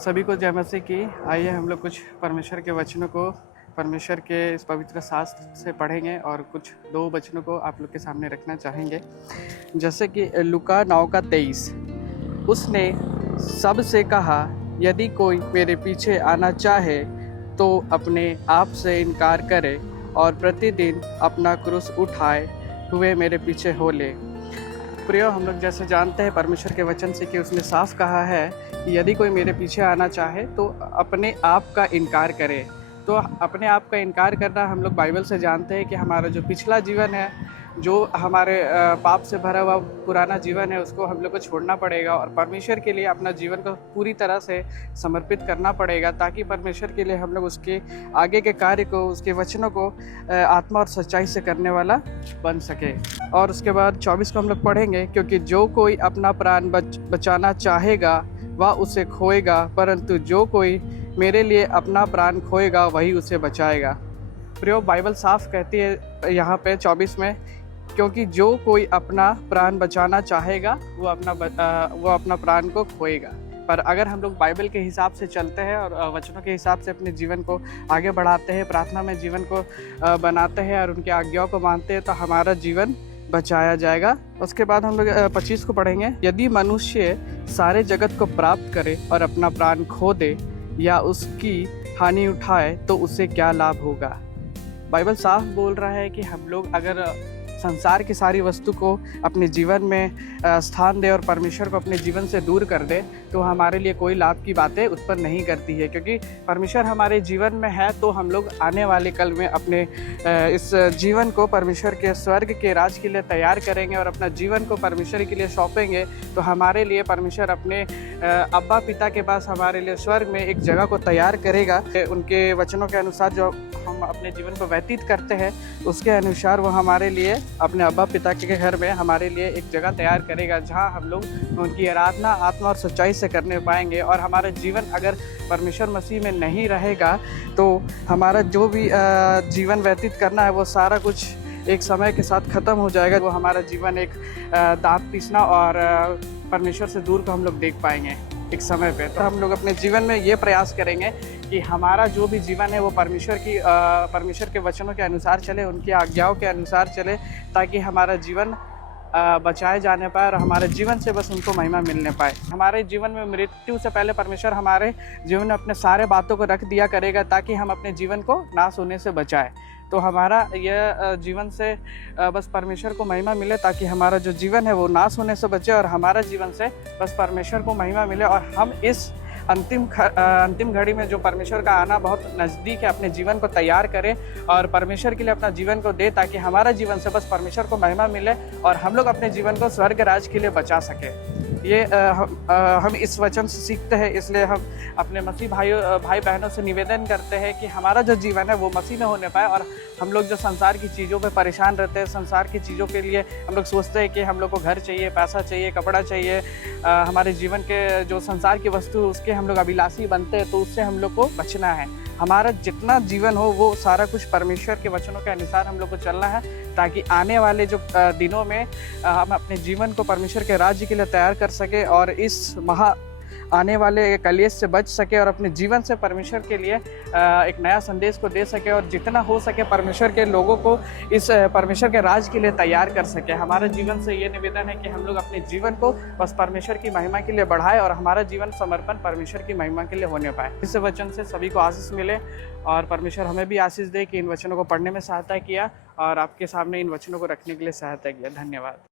सभी को जय मसीह की। आइए हम लोग कुछ परमेश्वर के वचनों को परमेश्वर के इस पवित्र शास्त्र से पढ़ेंगे और कुछ दो वचनों को आप लोग के सामने रखना चाहेंगे। जैसे कि लूका 9:23, उसने सबसे कहा, यदि कोई मेरे पीछे आना चाहे तो अपने आप से इनकार करे और प्रतिदिन अपना क्रूस उठाए हुए मेरे पीछे हो ले। प्रियो, हम लोग जैसे जानते हैं परमेश्वर के वचन से कि उसने साफ कहा है कि यदि कोई मेरे पीछे आना चाहे तो अपने आप का इनकार करे। तो अपने आप का इनकार करना हम लोग बाइबल से जानते हैं कि हमारा जो पिछला जीवन है, जो हमारे पाप से भरा हुआ पुराना जीवन है, उसको हम लोग को छोड़ना पड़ेगा और परमेश्वर के लिए अपना जीवन को पूरी तरह से समर्पित करना पड़ेगा, ताकि परमेश्वर के लिए हम लोग उसके आगे के कार्य को, उसके वचनों को आत्मा और सच्चाई से करने वाला बन सके। और उसके बाद 24 को हम लोग पढ़ेंगे, क्योंकि जो कोई अपना प्राण बचाना चाहेगा वह उसे खोएगा, परंतु जो कोई मेरे लिए अपना प्राण खोएगा वही उसे बचाएगा। प्रियो, बाइबल साफ कहती है यहाँ पे 24 में, क्योंकि जो कोई अपना प्राण बचाना चाहेगा वो अपना प्राण को खोएगा। पर अगर हम लोग बाइबल के हिसाब से चलते हैं और वचनों के हिसाब से अपने जीवन को आगे बढ़ाते हैं, प्रार्थना में जीवन को बनाते हैं और उनकी आज्ञाओं को मानते हैं, तो हमारा जीवन बचाया जाएगा। उसके बाद हम लोग 25 को पढ़ेंगे, यदि मनुष्य सारे जगत को प्राप्त करे और अपना प्राण खो दे या उसकी हानि उठाए तो उसे क्या लाभ होगा। बाइबल साफ बोल रहा है कि हम लोग अगर संसार की सारी वस्तु को अपने जीवन में स्थान दे और परमेश्वर को अपने जीवन से दूर कर दे तो हमारे लिए कोई लाभ की बातें उत्पन्न नहीं करती है, क्योंकि परमेश्वर हमारे जीवन में है तो हम लोग आने वाले कल में अपने इस जीवन को परमेश्वर के स्वर्ग के राज के लिए तैयार करेंगे और अपना जीवन को परमेश्वर के लिए सौंपेंगे। तो हमारे लिए परमेश्वर अपने अब्बा पिता के पास हमारे लिए स्वर्ग में एक जगह को तैयार करेगा। उनके वचनों के अनुसार जो हम अपने जीवन को व्यतीत करते हैं उसके अनुसार वो हमारे लिए अपने अब्बा पिता के घर में हमारे लिए एक जगह तैयार करेगा, जहां हम लोग उनकी आराधना आत्मा और सच्चाई से करने पाएंगे। और हमारा जीवन अगर परमेश्वर मसीह में नहीं रहेगा तो हमारा जो भी जीवन व्यतीत करना है वो सारा कुछ एक समय के साथ ख़त्म हो जाएगा। वो हमारा जीवन एक दांत पीसना और परमेश्वर से दूर को हम लोग देख पाएंगे एक समय पे। तो हम लोग अपने जीवन में ये प्रयास करेंगे कि हमारा जो भी जीवन है वो परमेश्वर के वचनों के अनुसार चले, उनकी आज्ञाओं के अनुसार चले, ताकि हमारा जीवन बचाए जाने पाए और हमारे जीवन से बस उनको महिमा मिलने पाए। हमारे जीवन में मृत्यु से पहले परमेश्वर हमारे जीवन में अपने सारे बातों को रख दिया करेगा, ताकि हम अपने जीवन को नाश होने से बचाएं। तो हमारा यह जीवन से बस परमेश्वर को महिमा मिले, ताकि हमारा जो जीवन है वो नाश होने से बचे और हमारा जीवन से बस परमेश्वर को महिमा मिले और हम इस अंतिम घड़ी में जो परमेश्वर का आना बहुत नज़दीक है, अपने जीवन को तैयार करें और परमेश्वर के लिए अपना जीवन को दे, ताकि हमारा जीवन से बस परमेश्वर को महिमा मिले और हम लोग अपने जीवन को स्वर्ग राज के लिए बचा सकें। ये हम इस वचन से सीखते हैं, इसलिए हम अपने मसीह भाई बहनों से निवेदन करते हैं कि हमारा जो जीवन है वो मसीह में होने पाए। और हम लोग जो संसार की चीज़ों पे परेशान रहते हैं, संसार की चीज़ों के लिए हम लोग सोचते हैं कि हम लोग को घर चाहिए, पैसा चाहिए, कपड़ा चाहिए, हमारे जीवन के जो संसार की वस्तु उसके हम लोग अभिलाषी बनते हैं, तो उससे हम लोग को बचना है। हमारा जितना जीवन हो वो सारा कुछ परमेश्वर के वचनों के अनुसार हम लोग को चलना है, ताकि आने वाले जो दिनों में हम अपने जीवन को परमेश्वर के राज्य के लिए तैयार कर सके और इस आने वाले कलेश से बच सके और अपने जीवन से परमेश्वर के लिए एक नया संदेश को दे सके और जितना हो सके परमेश्वर के लोगों को इस परमेश्वर के राज के लिए तैयार कर सके। हमारे जीवन से ये निवेदन है कि हम लोग अपने जीवन को बस परमेश्वर की महिमा के लिए बढ़ाएं और हमारा जीवन समर्पण परमेश्वर की महिमा के लिए होने पाए। इस वचन से सभी को आशीष मिले और परमेश्वर हमें भी आशीष दे कि इन वचनों को पढ़ने में सहायता किया और आपके सामने इन वचनों को रखने के लिए सहायता किया। धन्यवाद।